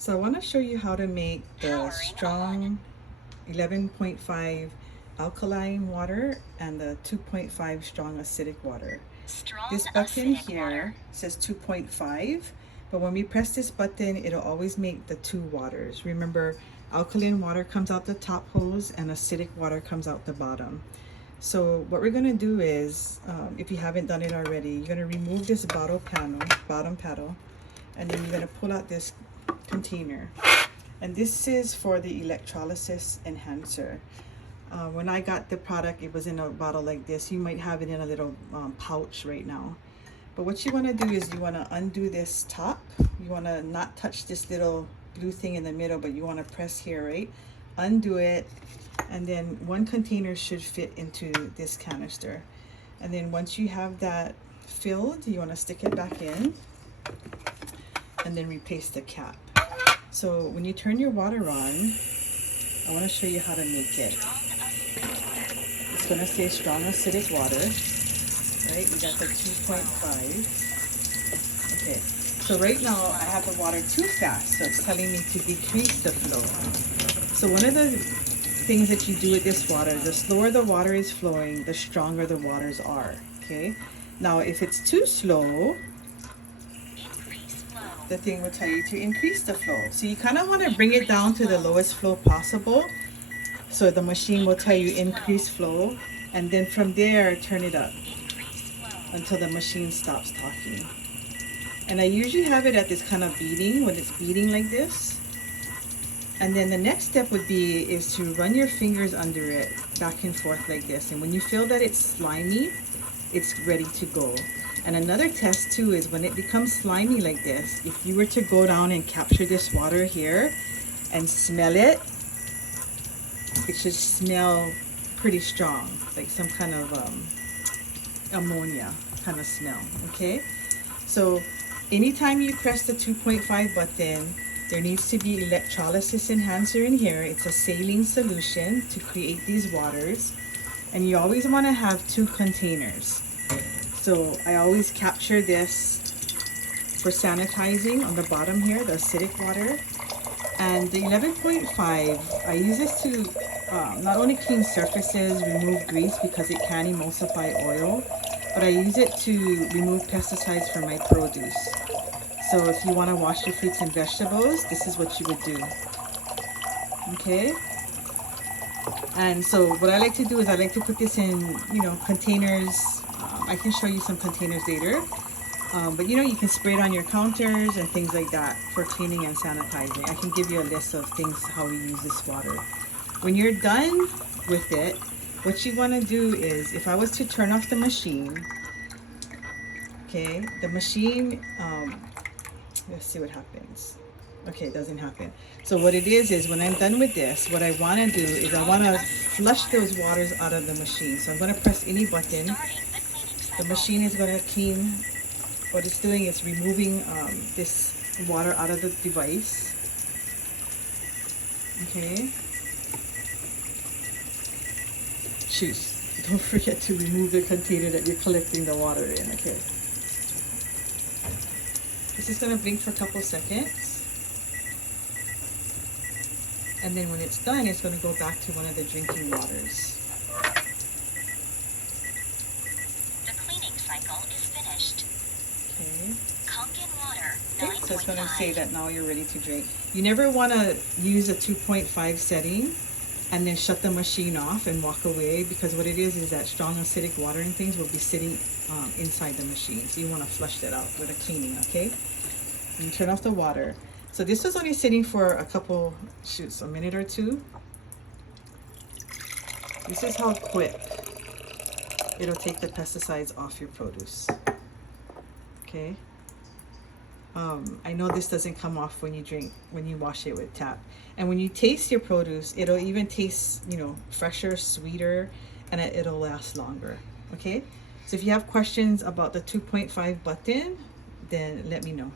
So I want to show you how to make the strong 11.5 alkaline water and the 2.5 strong acidic water. This button here says 2.5, but when we press this button, it'll always make the two waters. Remember, alkaline water comes out the top hose and acidic water comes out the bottom. So what we're going to do is, if you haven't done it already, you're going to remove this bottom paddle, and then you're going to pull out this container. And this is for the electrolysis enhancer. When I got the product, it was in a bottle like this. You might have it in a little pouch right now. But what you want to do is you want to undo this top. You want to not touch this little blue thing in the middle, but you want to press here, right? Undo it, and then one container should fit into this canister. And then once you have that filled, you want to stick it back in and then replace the cap. So when you turn your water on, I want to show you how to make it. It's going to say strong acidic water, right? We got the 2.5. Okay, so right now I have the water too fast, so it's telling me to decrease the flow. So one of the things that you do with this water, the slower the water is flowing, the stronger the waters are, okay? Now if it's too slow, the thing will tell you to increase the flow. So you kind of want to bring it down to the lowest flow possible. So the machine will tell you increase flow, and then from there turn it up until the machine stops talking. And I usually have it at this kind of beating, when it's beating like this. And then the next step would be is to run your fingers under it back and forth like this. And when you feel that it's slimy, it's ready to go. And another test too is when it becomes slimy like this, if you were to go down and capture this water here and smell it, it should smell pretty strong, like some kind of ammonia kind of smell, okay? So anytime you press the 2.5 button, there needs to be electrolysis enhancer in here. It's a saline solution to create these waters. And you always want to have two containers. So I always capture this for sanitizing on the bottom here, the acidic water. And the 11.5, I use this to not only clean surfaces, remove grease because it can emulsify oil, but I use it to remove pesticides from my produce. So if you want to wash your fruits and vegetables, this is what you would do. Okay? And so what I like to do is I like to put this in, containers. I can show you some containers later. But you can spray it on your counters and things like that for cleaning and sanitizing. I can give you a list of things how we use this water. When you're done with it, what you want to do is, if I was to turn off the machine, okay, the machine, let's see what happens. Okay, it doesn't happen. So what it is when I'm done with this, what I want to do is I want to flush those waters out of the machine. So I'm going to press any button. The machine is going to clean. What it's doing is removing this water out of the device. Okay. Choose. Don't forget to remove the container that you're collecting the water in. Okay. This is going to blink for a couple seconds. And then when it's done, it's going to go back to one of the drinking waters. The cleaning cycle is finished. Okay. Kangen water, Okay, so it's going to 9.5. say that now you're ready to drink. You never want to use a 2.5 setting and then shut the machine off and walk away, because what it is that strong acidic water and things will be sitting inside the machine. So you want to flush that out with a cleaning, okay? And you turn off the water. So this is only sitting for a minute or two. This is how quick it'll take the pesticides off your produce. Okay. I know this doesn't come off when you wash it with tap. And when you taste your produce, it'll even taste, fresher, sweeter, and it'll last longer. Okay. So if you have questions about the 2.5 button, then let me know.